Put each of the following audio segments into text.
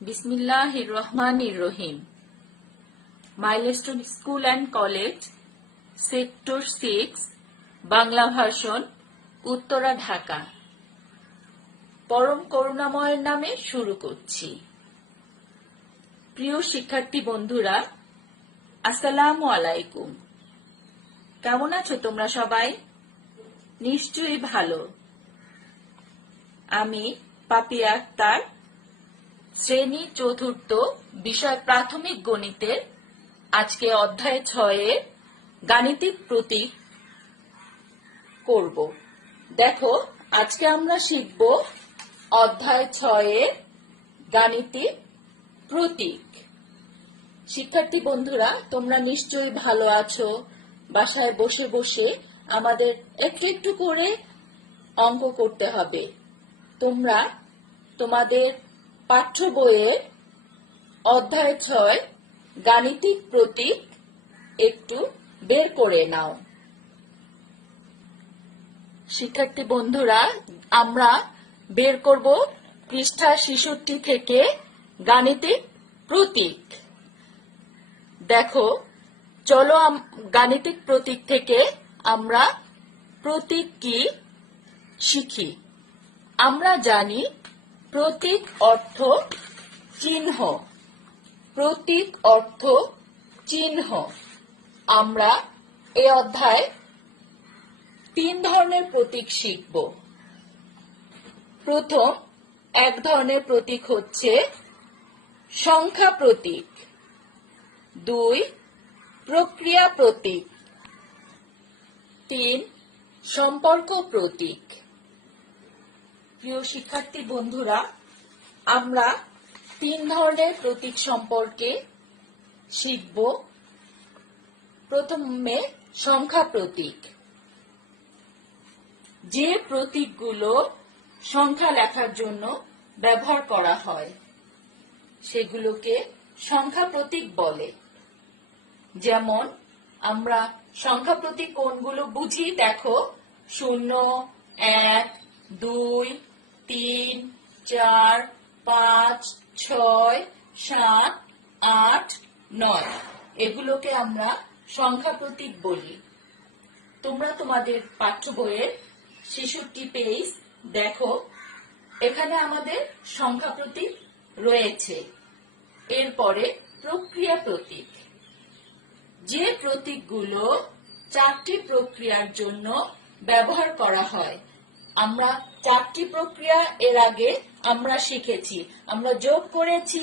বিসমিল্লাহির রহমানির রহিম। Milestone school and college, sector 6, Bangla version, Uttara, Dhaka. পরম করুণাময়ের নামে শুরু করছি। প্রিয় শিক্ষার্থী বন্ধুরা, আসসালামু আলাইকুম। কেমন আছো তোমরা সবাই? নিশ্চয়ই ভালো। আমি পাপিয়া আক্তার, শ্রেণী ৪র্থ, বিষয় প্রাথমিক গণিতের আজকে অধ্যায় 6-এর গাণিতিক প্রতীক করব। দেখো, আজকে আমরা শিখব অধ্যায় 6-এর গাণিতিক প্রতীক। শিক্ষার্থী বন্ধুরা, তোমরা নিশ্চয়ই ভালো আছো। বাসায় বসে বসে আমাদের একটু একটু করে অঙ্ক করতে হবে। তোমরা তোমাদের পাঠ্য বইয়ের অধ্যায় 6 গাণিতিক প্রতীক একটু বের করে নাও। শিক্ষার্থী বন্ধুরা, আমরা বের করব পৃষ্ঠা 66 থেকে গাণিতিক প্রতীক। দেখো, চলো গাণিতিক প্রতীক থেকে আমরা প্রতীক কি শিখি। আমরা জানি প্রতীক অর্থ চিহ্ন। প্রতীক অর্থ চিহ্ন। আমরা এই অধ্যায় 3 ধরনের প্রতীক শিখব। প্রথম এক ধরনের প্রতীক হচ্ছে সংখ্যা প্রতীক, 2 প্রক্রিয়া প্রতীক, 3 সম্পর্ক প্রতীক। প্রিয় শিক্ষার্থী বন্ধুরা, আমরা 3 ধরনের প্রতীক সম্পর্কে শিখব। প্রথমে সংখ্যা প্রতীক। যে প্রতীকগুলো সংখ্যা লেখার জন্য ব্যবহার করা হয় সেগুলোকে সংখ্যা প্রতীক বলে। যেমন আমরা সংখ্যা প্রতীক কোনগুলো বুঝি দেখো: 0, 1, 2, 3, 4, 5, 6, 7, 8, 9 এগুলোকে আমরা সংখ্যা প্রতীক বলি। তোমরা তোমাদের পাঠ্য বইয়ের 66 পেজ দেখো, এখানে আমাদের সংখ্যা প্রতীক রয়েছে। এরপরে প্রক্রিয়া প্রতীক। যে প্রতীকগুলো 4টি প্রক্রিয়ার জন্য ব্যবহার করা হয়। আমরা 4টি প্রক্রিয়া এর আগে আমরা শিখেছি। আমরা যোগ করেছি,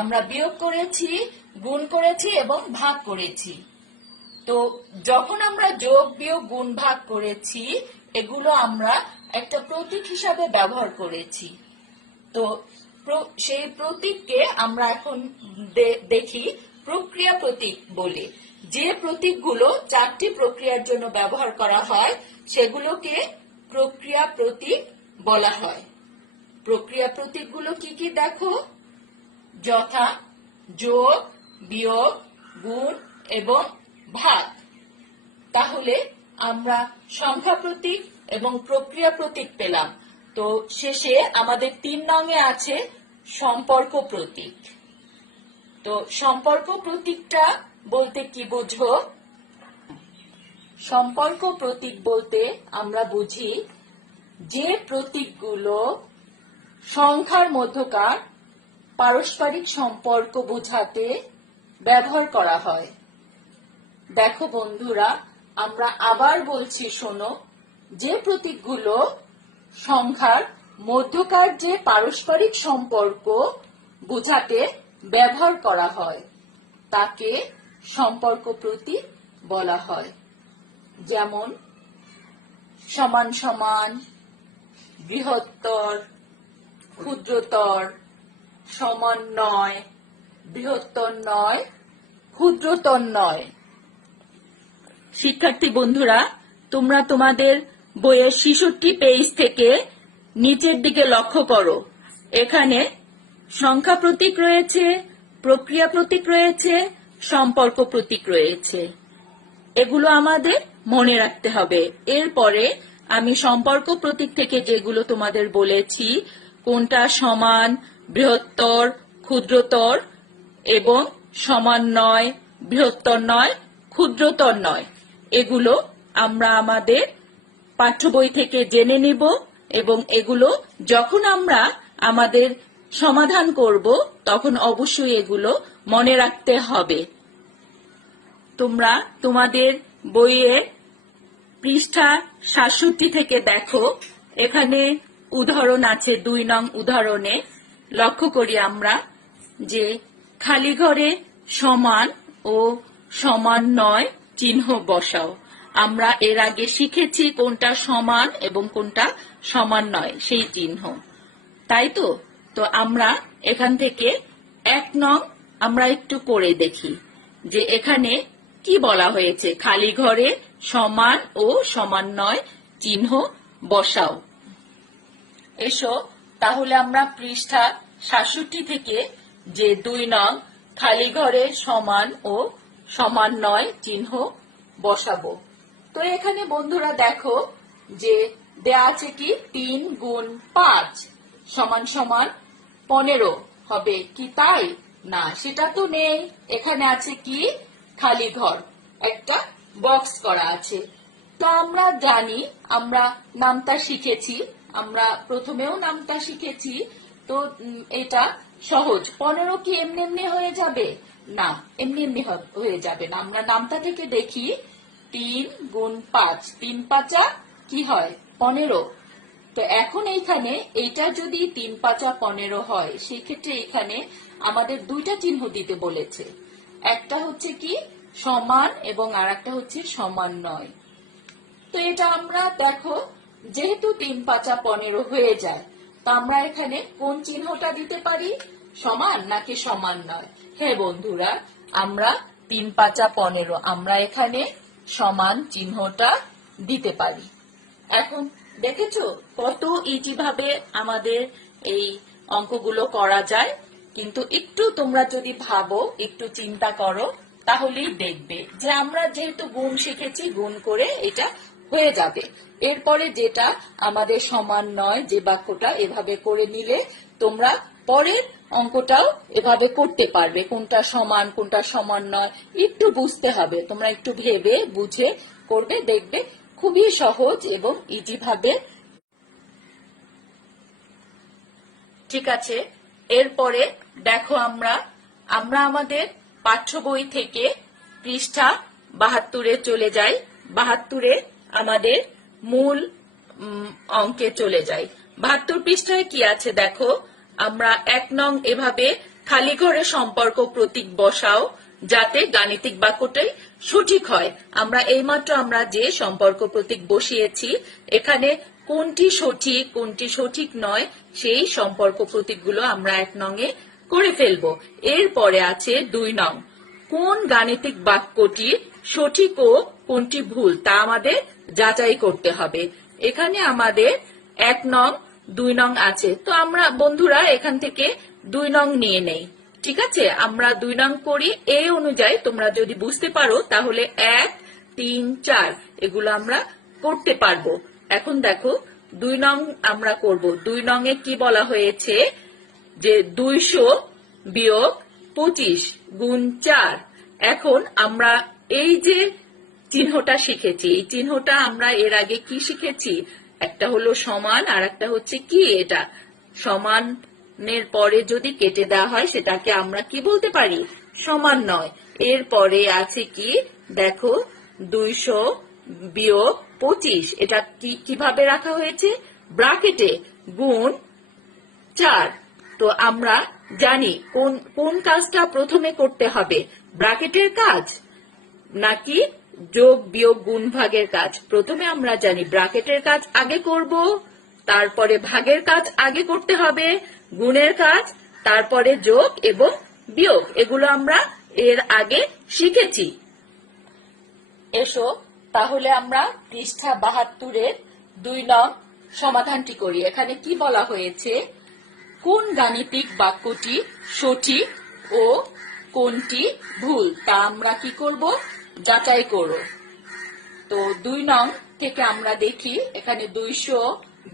আমরা বিয়োগ করেছি, গুণ করেছি এবং ভাগ করেছি। তো যখন আমরা যোগ, বিয়োগ, গুণ, ভাগ করেছি, এগুলো আমরা একটা প্রতীক হিসাবে ব্যবহার করেছি। তো সেই প্রতীককে আমরা এখন দেখি প্রক্রিয়া প্রতীক বলে। যে প্রতীকগুলো 4টি প্রক্রিয়ার জন্য ব্যবহার করা হয় সেগুলোকে প্রক্রিয়া প্রতীক বলা হয়। প্রক্রিয়া প্রতীকগুলো কি কি দেখো: যথা যোগ, বিয়োগ, গুণ এবং ভাগ। তাহলে আমরা সংখ্যা প্রতীক এবং প্রক্রিয়া প্রতীক পেলাম। তো শেষে আমাদের 3 নংয়ে আছে সম্পর্ক প্রতীক। তো সম্পর্ক প্রতীকটা বলতে কি বুঝো? সম্পর্ক প্রতীক বলতে আমরা বুঝি যে প্রতীকগুলো সংখ্যার মধ্যকার পারস্পরিক সম্পর্ক বোঝাতে ব্যবহার করা হয়। দেখো বন্ধুরা, আমরা আবার বলছি, শোনো। যে প্রতীকগুলো সংখ্যার মধ্যকার যে পারস্পরিক সম্পর্ক বোঝাতে ব্যবহার করা হয় তাকে সম্পর্ক প্রতীক বলা হয়। যেমন সমান সমান, বৃহত্তর, ক্ষুদ্রতর, সমান নয়, বৃহত্তর নয়, ক্ষুদ্রতর নয়। শিক্ষার্থী বন্ধুরা, তোমরা তোমাদের বইয়ের 66 পেজ থেকে নিচের দিকে লক্ষ্য করো। এখানে সংখ্যা প্রতীক রয়েছে, প্রক্রিয়া প্রতীক রয়েছে, সম্পর্ক প্রতীক রয়েছে। এগুলো আমাদের মনে রাখতে হবে। এরপরে আমি সম্পর্ক প্রতীক থেকে যেগুলো তোমাদের বলেছি, কোনটা সমান, বৃহত্তর, ক্ষুদ্রতর এবং সমান নয়, বৃহত্তর নয়, ক্ষুদ্রতর নয়, এগুলো আমরা আমাদের পাঠ্য বই থেকে জেনে নিব এবং এগুলো যখন আমরা আমাদের সমাধান করব তখন অবশ্যই এগুলো মনে রাখতে হবে। তোমরা তোমাদের বইয়ে পৃষ্ঠা ৬৭ থেকে দেখো, এখানে উদাহরণ আছে। ২ নং উদাহরণে লক্ষ্য করি আমরা যে খালি ঘরে সমান ও সমান নয় চিহ্ন বসাও। আমরা এর আগে শিখেছি কোনটা সমান এবং কোনটা সমান নয় সেই চিহ্ন, তাই তো? তো আমরা এখান থেকে ১ নং আমরা একটু করে দেখি যে এখানে কি বলা হয়েছে। খালি ঘরে সমান ও সমান নয় চিহ্ন বসাও। এসো তাহলে আমরা পৃষ্ঠা ৬৭ থেকে যে ২ নং খালি ঘরে সমান ও সমান নয় চিহ্ন বসাবো। তো এখানে বন্ধুরা দেখো যে দেয়া আছে কি ৩ গুণ ৫ সমান সমান ১৫ হবে কি, তাই না? সেটা তো নেই। এখানে আছে কি খালি ঘর, একটা বক্স করা আছে। তো আমরা জানি, আমরা নামতা শিখেছি, আমরা প্রথমেও নামতা শিখেছি। তো এটা সহজ। ১৫ কি এমনি এমনি হয়ে যাবে? না, এমনি এমনি হয়ে যাবে না। আমরা নামতা থেকে দেখি ৩ গুণ ৫, ৩ ৫ কি হয় ১৫। তো এখন এইখানে এইটা যদি ৩ ৫ ১৫ হয়, সেক্ষেত্রে এখানে আমাদের দুইটা চিহ্ন দিতে বলেছে। একটা হচ্ছে কি সমান এবং আর একটা হচ্ছে সমান নয়। তো এটা আমরা দেখো যেহেতু ৩ ৫ ১৫ হয়ে যায়, তো আমরা এখানে কোন চিহ্নটা দিতে পারি? সমান নাকি সমান নয়? হ্যাঁ বন্ধুরা, আমরা ৩ ৫ ১৫, আমরা এখানে সমান চিহ্নটা দিতে পারি। এখন দেখেছো কত ইজি ভাবে আমাদের এই অঙ্কগুলো করা যায়। কিন্তু একটু তোমরা যদি ভাবো, একটু চিন্তা করো, তাহলেই দেখবে যে আমরা যেহেতু গুণ শিখেছি, গুণ করে এটা হয়ে যাবে। এরপরে যেটা আমাদের সমান নয় যে বাক্যটা, এভাবে করে নিলে তোমরা পরের অঙ্কটাও এভাবে করতে পারবে। কোনটা সমান কোনটা সমান নয় একটু বুঝতে হবে। তোমরা একটু ভেবে বুঝে করবে, দেখবে খুবই সহজ এবং ইজি ভাবে। ঠিক আছে, এরপরে দেখো আমরা আমাদের পাঠ্য বই থেকে পৃষ্ঠা ৭২-এ চলে যাই। ৭২-এ আমাদের মূল অঙ্কে চলে যাই। ৭২ পৃষ্ঠায় কি আছে দেখো, আমরা ১ নং এভাবে খালি ঘরে সম্পর্ক প্রতীক বসাও যাতে গাণিতিক বাক্যটাই সঠিক হয়। আমরা এইমাত্র আমরা যে সম্পর্ক প্রতীক বসিয়েছি, এখানে কোনটি সঠিক কোনটি সঠিক নয় সেই সম্পর্ক প্রতীকগুলো আমরা ১ নং এ করে ফেলবো। এরপরে আছে ২ নং, কোন গাণিতিক বাক্যটি সঠিক ও কোনটি ভুল তা আমাদের যাচাই করতে হবে। এখানে আমাদের ১ নং ২ নং আছে। তো আমরা বন্ধুরা এখান থেকে ২ নং নিয়ে নেই। ঠিক আছে, আমরা ২ নং করি। এই অনুযায়ী তোমরা যদি বুঝতে পারো তাহলে ১, ৩, ৪ এগুলো আমরা করতে পারবো। এখন দেখো ২ নং আমরা করব। ২ নং এ কি বলা হয়েছে যে ২০০ বিয়োগ ২৫ গুণ ৪। এখন আমরা এই যে চিহ্নটা শিখেছি, এই চিহ্নটা আমরা এর আগে কি শিখেছি? একটা হলো সমান আর একটা হচ্ছে কি, এটা সমানের পরে যদি কেটে দেওয়া হয় সেটাকে আমরা কি বলতে পারি? সমান নয়। এরপরে আছে কি দেখো ২০০ বিয়োগ ২৫, এটা কিভাবে রাখা হয়েছে? ব্র্যাকেটে, গুণ ৪। তো আমরা জানি কোন কাজটা প্রথমে করতে হবে, ব্র্যাকেটের কাজ নাকি যোগ বিয়োগ গুণ ভাগের কাজ? প্রথমে আমরা জানি ব্র্যাকেটের কাজ আগে করব, তারপরে ভাগের কাজ আগে করতে হবে, গুণের কাজ, তারপরে যোগ এবং বিয়োগ, এগুলো আমরা এর আগে শিখেছি। এসো তাহলে আমরা পৃষ্ঠা ৭২-এর ২ নং সমাধানটি করি। এখানে কি বলা হয়েছে? কোন গাণিতিক বাক্যটি সঠিক ও কোনটি ভুল তা আমরা কি করব? যাচাই করব। তো ২ নং থেকে আমরা দেখি, এখানে ২০০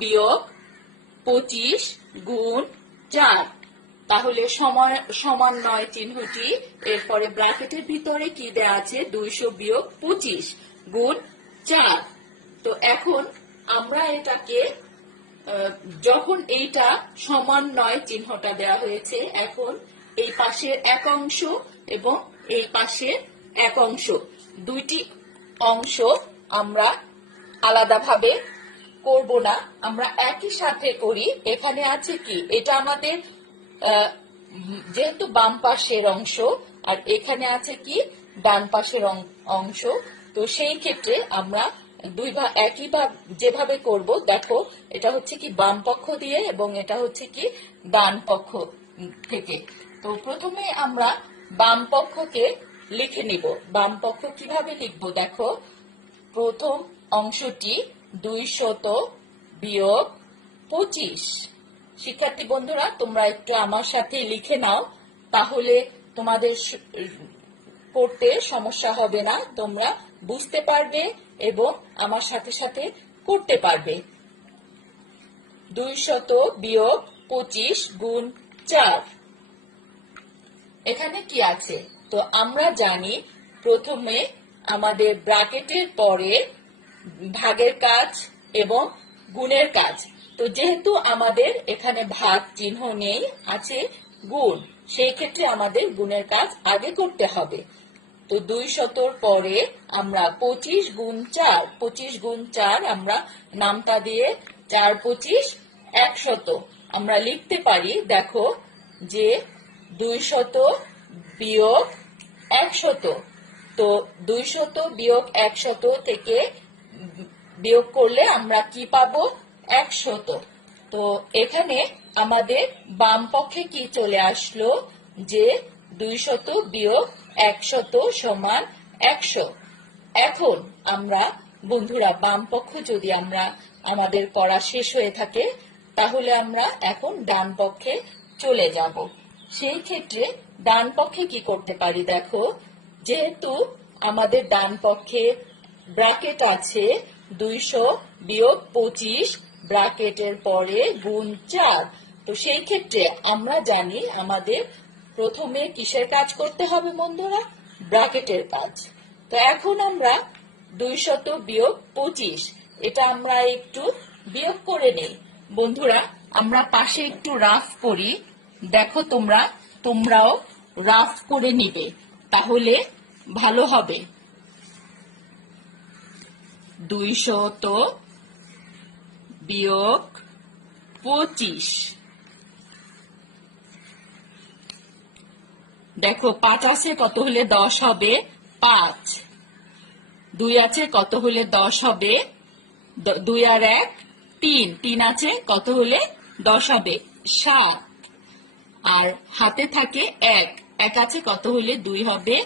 বিয়োগ ২৫ গুণ ৪। তাহলে সমান নয় চিহ্নটি, এরপরে ব্র্যাকেটের ভিতরে কি দেয়া আছে 200 বিয়োগ 25 গুণ 4। তো এখন আমরা এটাকে যখন এইটা সমান নয় চিহ্নটা দেওয়া হয়েছে, এখন এই পাশের এক অংশ এবং এই পাশের এক অংশ, দুইটি অংশ আমরা আলাদাভাবে করব না, আমরা একই সাথে করি। এখানে আছে কি, এটা আমাদের যেহেতু বাম পাশের অংশ আর এখানে আছে কি ডান পাশের অংশ, তো সেই ক্ষেত্রে আমরা একই যেভাবে করব, দেখো এটা হচ্ছে কি বাম পক্ষ দিয়ে এবং এটা হচ্ছে কি ডান পক্ষ থেকে। তো প্রথমে আমরা বাম পক্ষকে লিখে নিব। বাম পক্ষ কিভাবে লিখব, দেখো প্রথম অংশটি 200 বিয়োগ 25। শিক্ষার্থী বন্ধুরা, তোমরা একটু আমার সাথে লিখে নাও, তাহলে তোমাদের পড়তে সমস্যা হবে না, তোমরা বুঝতে পারবে এবং আমার সাথে সাথে করতে পারবে। 200 বিয়োগ 25 গুণ 4। এখানে কি আছে, তো আমরা জানি প্রথমে আমাদের ব্র্যাকেটের পরে ভাগের কাজ এবং গুণের কাজ। তো যেহেতু আমাদের এখানে ভাগ চিহ্ন নেই, আছে গুণ, সেই ক্ষেত্রে আমাদের গুণের কাজ আগে করতে হবে। তো 200 পরে আমরা 25 গুণ 4, 25 গুণ 4 আমরা নামতা দিয়ে 4 25 100 আমরা লিখতে পারি। দেখো যে 200 বিয়োগ 100, তো 200 বিয়োগ 100 থেকে বিয়োগ করলে আমরা কি পাবো 100। তো এখানে আমাদের বাম পক্ষে কি চলে আসলো যে 200 বিয়োগ 100 সমান 100। এখন আমরা বন্ধুরা বাম পক্ষ যদি আমাদের করা শেষ হয়ে থাকে, তাহলে আমরা এখন ডান পক্ষে চলে যাব। সেই ক্ষেত্রে ডান পক্ষে কি করতে পারি, দেখো যেহেতু আমাদের ডান পক্ষে ব্র্যাকেট আছে 200 বিয়োগ 25 ব্র্যাকেটের পরে গুণ 4, তো সেই ক্ষেত্রে আমরা জানি আমাদের প্রথমে কিসের কাজ করতে হবে বন্ধুরা, ব্র্যাকেটের কাজ। তো এখন আমরা 200 বিয়োগ 25 এটা আমরা একটু বিয়োগ করে নেই। বন্ধুরা আমরা পাশে একটু রাফ করি, দেখো তোমরাও রাফ করে নিবে, তাহলে ভালো হবে। 200 বিয়োগ 25, দেখো 5 আছে কত হলে 10 হবে 5, 2 আছে কত হলে 10 হবে, 2 আর 1 3, 3 আছে কত হলে 10 হবে 7, আর হাতে থাকে 1, 1 আছে কত হলে 2 হবে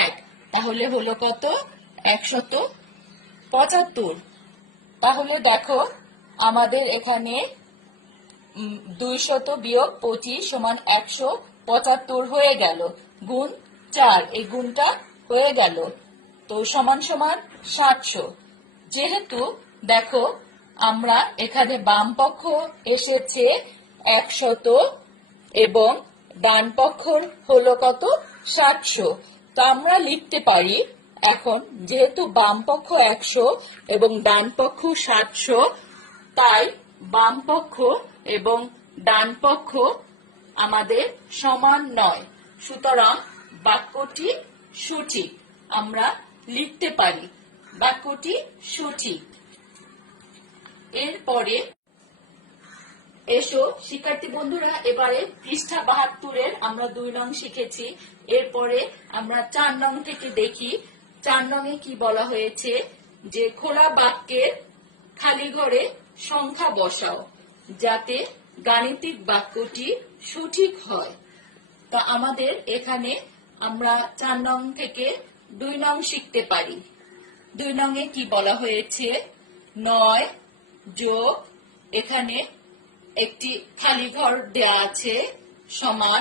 1, তাহলে হলো কত 175। তাহলে দেখো আমাদের এখানে 200 বিয়োগ 25 সমান 175 হয়ে গেল, গুণ 4, এই গুণটা হয়ে গেল, তো সমান সমান 700। যেহেতু দেখো আমরা এখানে বাম পক্ষ এসেছে 100 এবং ডান পক্ষ হলো কত 700, তো আমরা লিখতে পারি এখন যেহেতু বাম পক্ষ 100 এবং ডান পক্ষ 700, তাই বাম পক্ষ এবং ডান পক্ষ আমাদের সমান নয়, সুতরাং বাক্যটি সঠিক, আমরা লিখতে পারি বাক্যটি সঠিক। এরপরে এসো শিক্ষার্থী বন্ধুরা, এবারে পৃষ্ঠা 72 আমরা 2 নং শিখেছি, এরপরে আমরা 4 নং থেকে দেখি। 4 নংয়ে কি বলা হয়েছে, যে খোলা বাক্যের খালি ঘরে সংখ্যা বসাও যাতে গাণিতিক বাক্যটি সঠিক হয়। তা আমাদের এখানে আমরা 4 নং থেকে 2 নং শিখতে পারি। 2 নংয়ে কি বলা হয়েছে, 9 যোগ এখানে একটি খালি ঘর দেয়া আছে সমান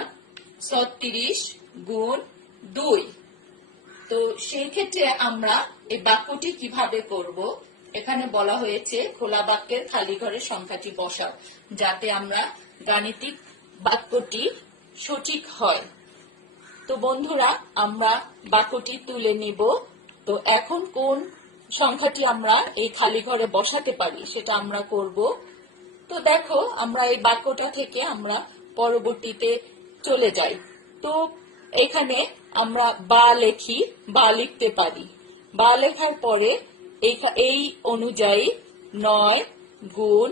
36 গুণ 2। তো সেই ক্ষেত্রে আমরা এই বাক্যটি কিভাবে করব, এখানে বলা হয়েছে খোলা বাক্যের খালি ঘরের সংখ্যাটি বসাও যাতে আমরা গাণিতিক বাক্যটি সঠিক হয়। তো বন্ধুরা, আমরা বাক্যটি তুলে নিব। তো এখন কোন সংখ্যাটি আমরা এই খালি ঘরে বসাতে পারি সেটা আমরা করব। তো দেখো, আমরা এই বাক্যটা থেকে আমরা পরবর্তীতে চলে যাই। তো এখানে আমরা বা লিখি, বা লিখতে পারি। বা লেখার পরে এই অনুযায়ী 9 গুণ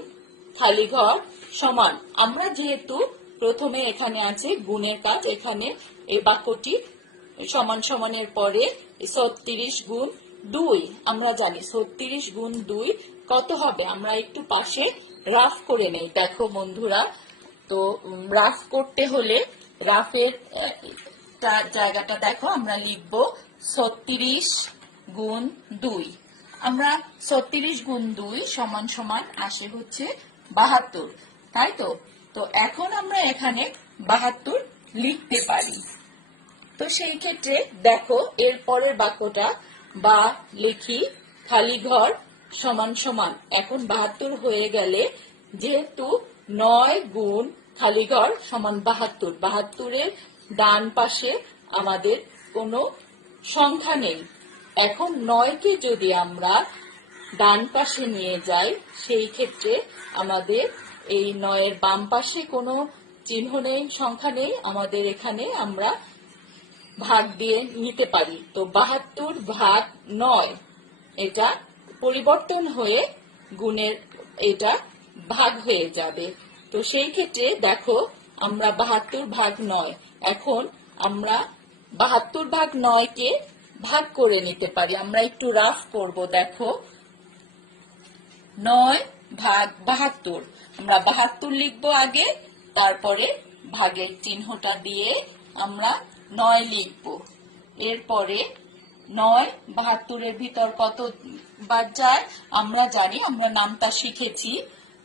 খালি ঘর সমান। আমরা যেহেতু প্রথমে এখানে আছে গুণের কাজ, এখানে এই বাক্যটি সমান সমানের পরে 36 গুণ 2, আমরা জানি 36 গুণ 2 কত হবে। আমরা একটু পাশে রাফ করে নেই। দেখো বন্ধুরা, তো রাফ করতে হলে রাফের জায়গাটা দেখো, আমরা লিখব 36 গুণ 2। আমরা 36 গুণ 2 সমান সমান আসে হচ্ছে 72, তাই তো? তো এখন আমরা এখানে 72 লিখতে পারি। তো সেই ক্ষেত্রে দেখো, এর পরের বাক্যটা বা লিখি খালি ঘর সমান সমান। এখন 72 হয়ে গেলে, যেহেতু 9 গুণ খালি ঘর সমান 72, 72-এর ডান পাশে আমাদের কোনো সংখ্যা নেই। এখন 9-কে যদি আমরা ডান পাশে নিয়ে যাই, সেই ক্ষেত্রে আমাদের এই 9-এর বাম পাশে কোনো চিহ্ন নেই, সংখ্যা নেই, আমাদের এখানে আমরা ভাগ দিয়ে নিতে পারি। তো 72 ভাগ 9, এটা পরিবর্তন হয়ে গুণের এটা ভাগ হয়ে যাবে। তো সেই ক্ষেত্রে দেখো, আমরা 72 ভাগ 9, এখন আমরা 72 ভাগ 9-কে ভাগ করে নিতে পারি। আমরা একটু রাফ করব। দেখো, 9 ভাগ 72, আমরা 72 লিখবো আগে, তারপরে ভাগের চিহ্নটা দিয়ে আমরা 9 লিখবো। এরপরে 9 72-এর ভিতর কত বার যায় আমরা জানি, আমরা নামটা শিখেছি।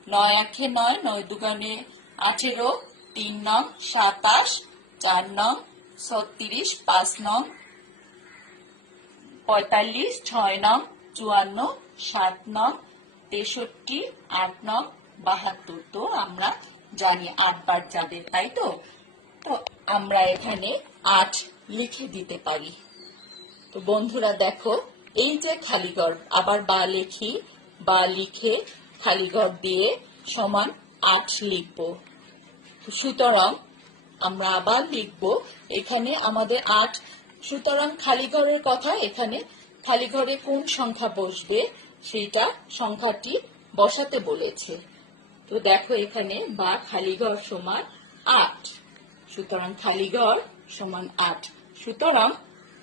9 একে 9, 9 দুগুণে 18, 3 নং 27, 4 নং 36, 5 নং 45, 6 নং 54, 7 নং 63, 8 নং 72। তো আমরা জানি 8 বার যাবে, তাই তো? তো আমরা এখানে 8 লিখে দিতে পারি। তো বন্ধুরা দেখো, এই যে খালি ঘর, আবার বা লিখি, বা লিখে খালি ঘর দিয়ে সমান 8 লিখব। সুতরাং আমরা আবার লিখব, এখানে আমাদের 8। সুতরাং খালি ঘরের কথা, এখানে খালি ঘরে কোন সংখ্যা বসবে সেইটা সংখ্যাটি বসাতে বলেছে। তো দেখো, এখানে বা খালি ঘর সমান 8, সুতরাং খালি ঘর সমান 8। সুতরাং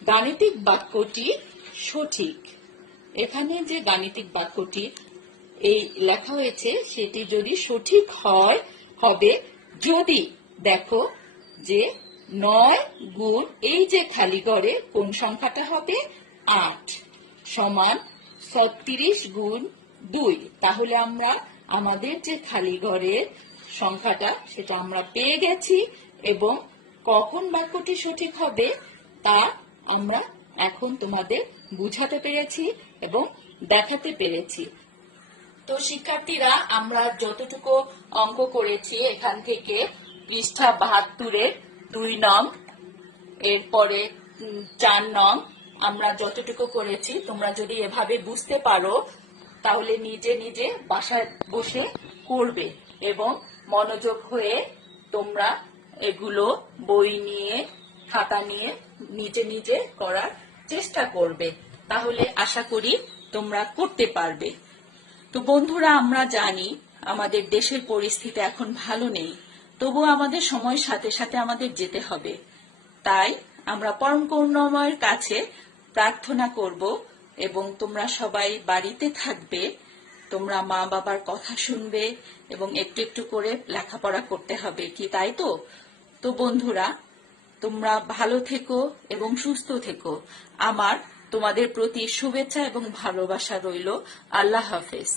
গাণিতিক বাক্যটি সঠিক। এখানে যে গাণিতিক বাক্যটি এই লেখা হয়েছে সেটি যদি সঠিক হবে যদি দেখো যে 9 গুণ এই যে খালি ঘরে কোন সংখ্যাটা হবে 8 সমান 36 গুণ 2, তাহলে আমরা আমাদের যে খালি ঘরের সংখ্যাটা সেটা আমরা পেয়ে গেছি, এবং কখন বাক্যটি সঠিক হবে তা আমরা এখন তোমাদের বুঝাতে পেরেছি এবং দেখাতে পেরেছি। তো শিক্ষার্থীরা, আমরা যতটুকু অঙ্ক করেছি এখান থেকে পৃষ্ঠা 72-এর 2 নং, এরপরে 4 নং, আমরা যতটুকু করেছি তোমরা যদি এভাবে বুঝতে পারো তাহলে নিজে নিজে বাসায় বসে করবে এবং মনোযোগ হয়ে তোমরা এগুলো বই নিয়ে খাতা নিয়ে নিজে নিজে করার চেষ্টা করবে। তাহলে আশা করি তোমরা করতে পারবে। তো বন্ধুরা, আমরা জানি আমাদের দেশের পরিস্থিতি এখন ভালো নেই, তবু আমাদের সময়ের সাথে সাথে আমাদের যেতে হবে। তাই আমরা পরম করুণাময়ের কাছে প্রার্থনা করব এবং তোমরা সবাই বাড়িতে থাকবে, তোমরা মা বাবার কথা শুনবে এবং একটু একটু করে লেখাপড়া করতে হবে, কি তাই তো? তো বন্ধুরা, তোমরা ভালো থেকো এবং সুস্থ থেকো। আমার তোমাদের প্রতি শুভেচ্ছা এবং ভালোবাসা রইল। আল্লাহ হাফেজ।